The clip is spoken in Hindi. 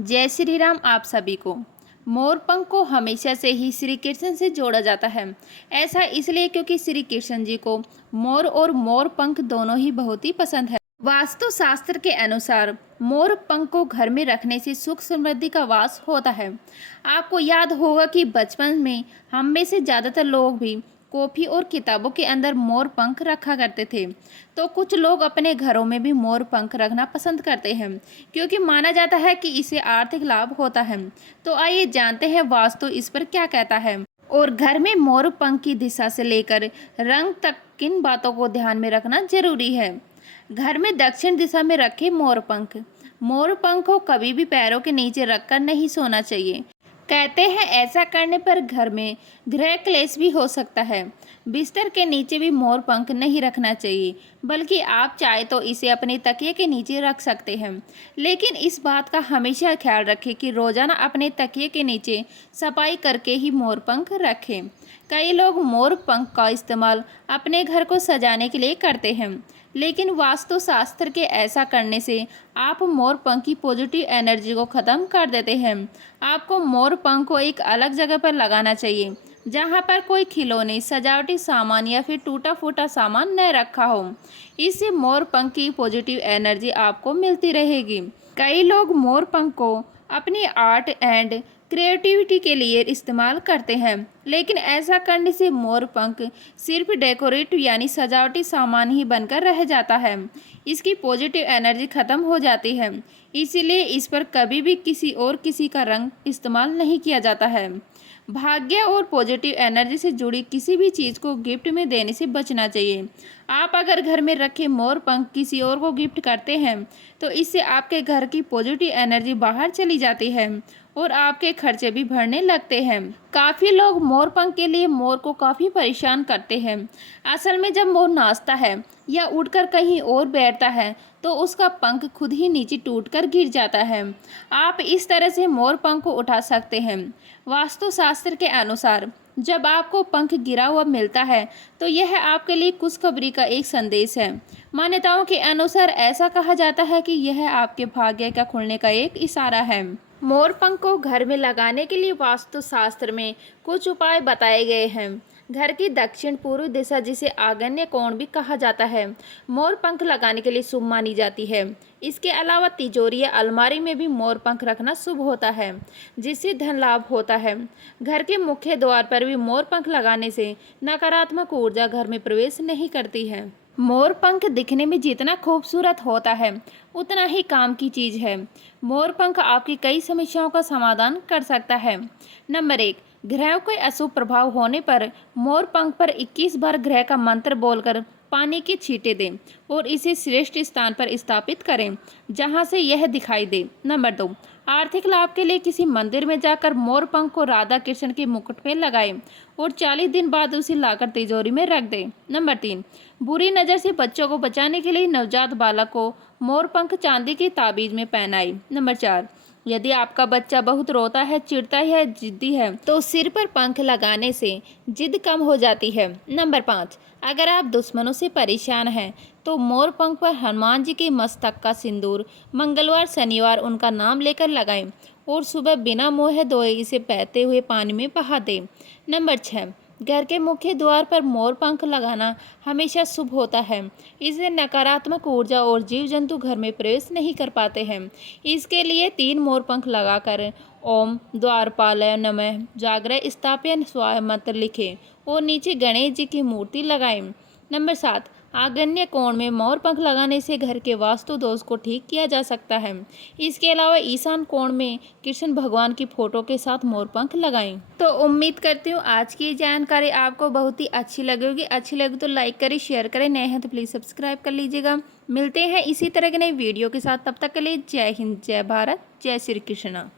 जय श्री राम आप सभी को। मोर पंख को हमेशा से ही श्री कृष्ण से जोड़ा जाता है। ऐसा इसलिए क्योंकि श्री कृष्ण जी को मोर और मोर पंख दोनों ही बहुत ही पसंद है। वास्तु शास्त्र के अनुसार मोर पंख को घर में रखने से सुख समृद्धि का वास होता है। आपको याद होगा कि बचपन में हम में से ज़्यादातर लोग भी कॉपी और किताबों के अंदर मोर पंख रखा करते थे। तो कुछ लोग अपने घरों में भी मोर पंख रखना पसंद करते हैं क्योंकि माना जाता है कि इससे आर्थिक लाभ होता है। तो आइए जानते हैं वास्तु इस पर क्या कहता है और घर में मोर पंख की दिशा से लेकर रंग तक किन बातों को ध्यान में रखना जरूरी है। घर में दक्षिण दिशा में रखे मोर पंख। मोर पंख को कभी भी पैरों के नीचे रखकर नहीं सोना चाहिए। कहते हैं ऐसा करने पर घर में गृह क्लेश भी हो सकता है। बिस्तर के नीचे भी मोर पंख नहीं रखना चाहिए, बल्कि आप चाहे तो इसे अपने तकिए के नीचे रख सकते हैं। लेकिन इस बात का हमेशा ख्याल रखें कि रोजाना अपने तकिए के नीचे सफाई करके ही मोर पंख रखें। कई लोग मोर पंख का इस्तेमाल अपने घर को सजाने के लिए करते हैं, लेकिन वास्तुशास्त्र के ऐसा करने से आप मोर पंख की पॉजिटिव एनर्जी को ख़त्म कर देते हैं। आपको मोर पंख को एक अलग जगह पर लगाना चाहिए जहां पर कोई खिलौने, सजावटी सामान या फिर टूटा फूटा सामान न रखा हो। इससे मोर पंख की पॉजिटिव एनर्जी आपको मिलती रहेगी। कई लोग मोर पंख को अपनी आर्ट एंड क्रिएटिविटी के लिए इस्तेमाल करते हैं, लेकिन ऐसा करने से मोर पंख सिर्फ डेकोरेटिव यानी सजावटी सामान ही बनकर रह जाता है। इसकी पॉजिटिव एनर्जी खत्म हो जाती है। इसीलिए इस पर कभी भी किसी का रंग इस्तेमाल नहीं किया जाता है। भाग्य और पॉजिटिव एनर्जी से जुड़ी किसी भी चीज़ को गिफ्ट में देने से बचना चाहिए। आप अगर घर में रखे मोर पंख किसी और को गिफ्ट करते हैं तो इससे आपके घर की पॉजिटिव एनर्जी बाहर चली जाती है और आपके खर्चे भी बढ़ने लगते हैं। काफ़ी लोग मोर पंख के लिए मोर को काफ़ी परेशान करते हैं। असल में जब मोर नाचता है या उड़कर कहीं और बैठता है तो उसका पंख खुद ही नीचे टूटकर गिर जाता है। आप इस तरह से मोर पंख को उठा सकते हैं। वास्तुशास्त्र के अनुसार जब आपको पंख गिरा हुआ मिलता है तो यह आपके लिए खुशखबरी का एक संदेश है। मान्यताओं के अनुसार ऐसा कहा जाता है कि यह आपके भाग्य का खुलने का एक इशारा है। मोर पंख को घर में लगाने के लिए वास्तुशास्त्र में कुछ उपाय बताए गए हैं। घर की दक्षिण पूर्व दिशा, जिसे आग्नेय कोण भी कहा जाता है, मोर पंख लगाने के लिए शुभ मानी जाती है। इसके अलावा तिजोरी या अलमारी में भी मोर पंख रखना शुभ होता है, जिससे धन लाभ होता है। घर के मुख्य द्वार पर भी मोर पंख लगाने से नकारात्मक ऊर्जा घर में प्रवेश नहीं करती है। मोर पंख दिखने में जितना खूबसूरत होता है उतना ही काम की चीज़ है। मोर पंख आपकी कई समस्याओं का समाधान कर सकता है। नंबर 1, ग्रहों के अशुभ प्रभाव होने पर मोर पंख पर 21 बार ग्रह का मंत्र बोलकर पानी की छींटे दें और इसे श्रेष्ठ स्थान पर स्थापित करें जहां से यह दिखाई दे। नंबर 2, आर्थिक लाभ के लिए किसी मंदिर में जाकर मोर पंख को राधा कृष्ण के मुकुट में लगाएं और 40 दिन बाद उसे लाकर तिजोरी में रख दें। नंबर 3, बुरी नज़र से बच्चों को बचाने के लिए नवजात बालक को मोर पंख चांदी की ताबीज में पहनाएं। नंबर 4, यदि आपका बच्चा बहुत रोता है, चिढ़ता है, जिद्दी है तो सिर पर पंख लगाने से जिद कम हो जाती है। नंबर 5, अगर आप दुश्मनों से परेशान हैं तो मोर पंख पर हनुमान जी के मस्तक का सिंदूर मंगलवार शनिवार उनका नाम लेकर लगाएं और सुबह बिना मुँह धोए इसे बहते हुए पानी में बहा दें। नंबर 6, घर के मुख्य द्वार पर मोर पंख लगाना हमेशा शुभ होता है। इससे नकारात्मक ऊर्जा और जीव जंतु घर में प्रवेश नहीं कर पाते हैं। इसके लिए 3 मोर पंख लगाकर ओम द्वारपालाय नमः जागृय स्थापय स्वाहा मंत्र लिखें और नीचे गणेश जी की मूर्ति लगाएं। नंबर 7, आग्नेय कोण में मोर पंख लगाने से घर के वास्तु दोष को ठीक किया जा सकता है। इसके अलावा ईशान कोण में कृष्ण भगवान की फोटो के साथ मोर पंख लगाएं। तो उम्मीद करती हूँ आज की जानकारी आपको बहुत ही अच्छी लगेगी। अच्छी लगे तो लाइक करें, शेयर करें, नए हैं तो प्लीज़ सब्सक्राइब कर लीजिएगा। मिलते हैं इसी तरह के नए वीडियो के साथ, तब तक के लिए जय हिंद, जय भारत, जय श्री कृष्ण।